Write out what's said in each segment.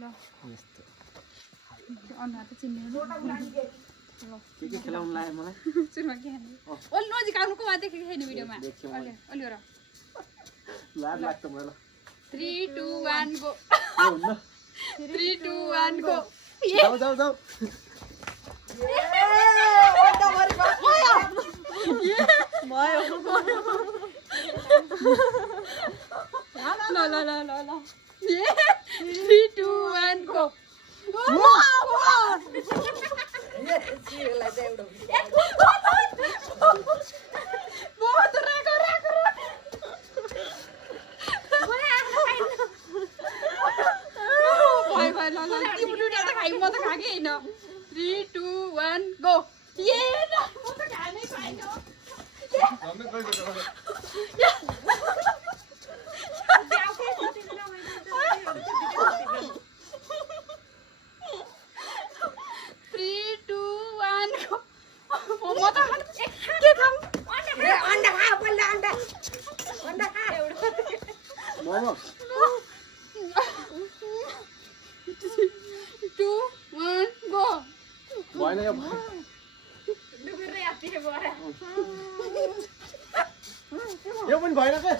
ल यस्तो अनुहार त चिन्ने के खेलाउन लाग्यो मलाई सुरुमा के खाने ओल नजिक आउनुको बाद देखेको छैन भिडियोमा अलि अलि र लाज लाग्छ मलाई 3 2 1 गो हुन्न 3 2 1 गो जाऊ जाऊ जाऊ ल ल ल ल ल 3 2 1 गो मोमो 2 1 गो भएन यो यो पनि भएन के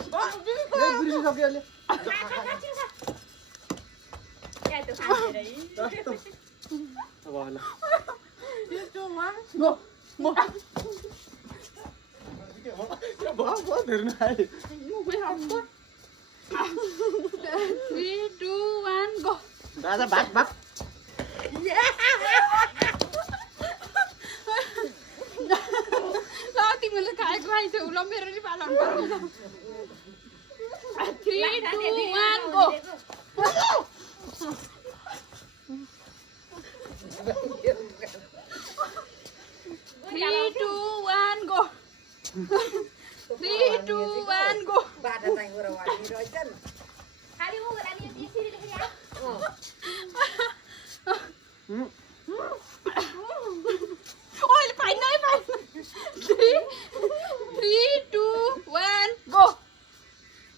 बिर्सिसक्यो अहिले भएन गो गो भयो धेरै नआयो 3 2 1 गो राजा भाग भाग ल तिमीले खाएको खाइछौ ल मेरो नि पालन गर्नु 3 2 1 गो 3 2 1 गो 3 2 1 गो बाटा चाहिँ गएर वाडी रहेछ नि खाली उ गरा नि यसरी लेखेर ओइ फाइन नै फाइन 3 2 1 गो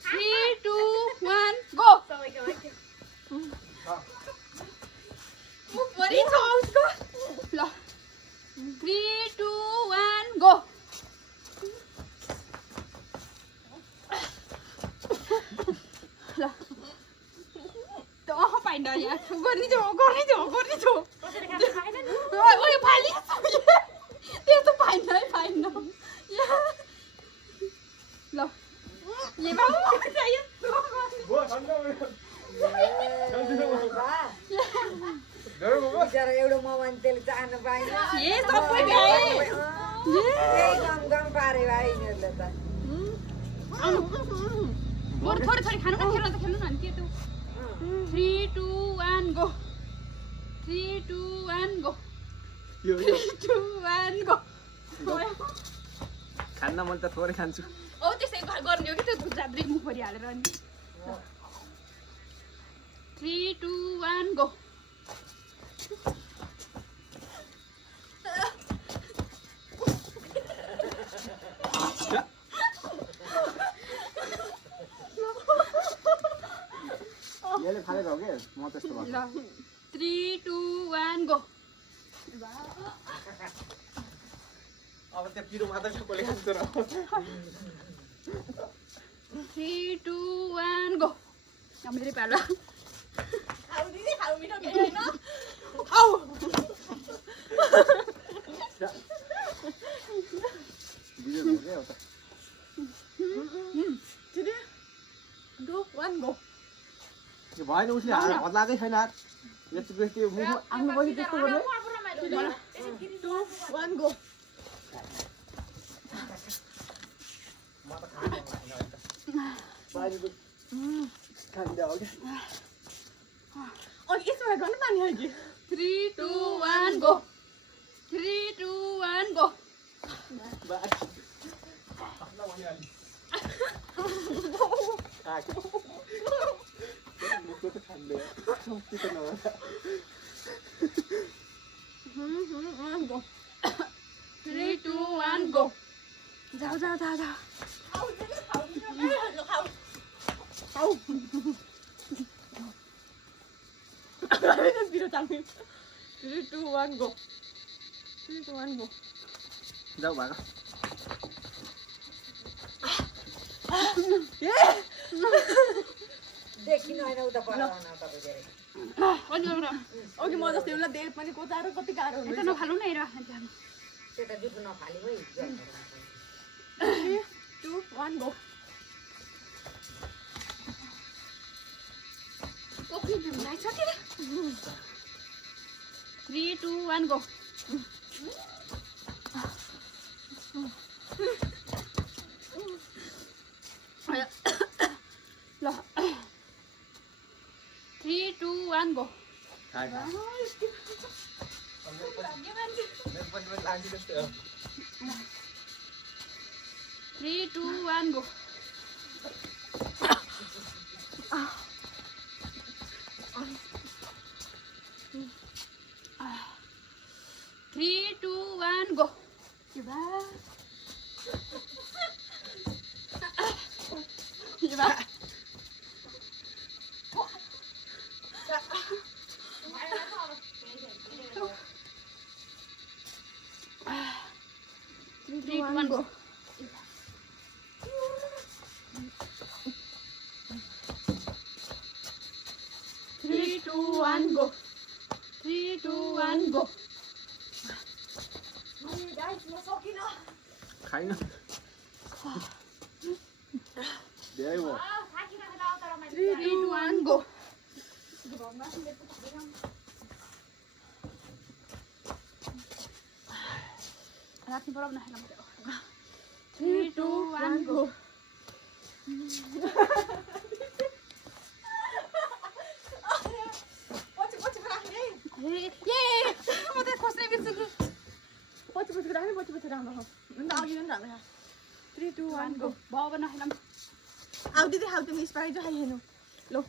3 2 1 गो मुख भरि छ उसको ल 3 2 1 गो ल त फाइन यहाँ गर्ने छौ ओइ फाली त्यस्तो फाइन नै फाइन ल ले बाबु चाहियो बिचारा एउटा मोबाइल त्यसले चाहनु पाएन ए सबै भ्याए गम गम पारे भाइ यिनीहरूले त बरु थोरै थोरै खानु न खेल्नु न के त 3 2 1 गो 3 2 1 गो 3 2 1 गो खान्न मैले त थोरै खान्छु ओ त्यसै गर्ने हो कि त्यो जाद्री मुख भरि हालेर अनि 3 2 1 गो यसले खालेको हो के म त्यस्तो ल 3 2 1 गो अब त्यो पिरो मात्र कसले खान्छ र 3 2 1 गो हामीले पालो खाऊ दिदी खाऊ मिठो हैन आउ बिजो हो के हो त 3 2 1 गो यो भएन उसले हल्लाकै छैन हात यस्तो बेसी मुख आफ्नो बसी त्यस्तो गर्ने 2 1 गो म त खानु बाहिरको खाइदिया हो कि अनि यसमा गर्नु पानी अघि 3 2 1 गो 3 2 1 गो go. 3 2 1 go. जाओ जाओ जाओ जाओ. खाऊ. छिटो चाल्नु 3 2 1 गो 3 2 1 गो जाऊ भाग देखिनु हैन उता पर आउन तपाईँ धेरै अनि म जस्तै उसलाई देख पनि कोचारो कति गाह्रो हुन्छ यता नफालौ न हेर त्यता जुठो नफाली है 2 1 गो ओके बिमलाई छ के 3 2 1 गो ल 3 2 1 गो खाइ खा मेरो पनि लान्छु जस्तो हो 3 2 1 गो 3 2 1 गो go. 3 2 1 go. 3 2 1 go. खाइन धेरै भयो 3 2 1 go. राख्नु पर्यो भने 3 2 1 go. पछि राम्रो हो अन्त अघि पनि राम्रो 3 2 1 go. बाबा नखाइलाम आउ दिदी हाउ तिमी स्प्राइट जो खाइ हेर्नु लो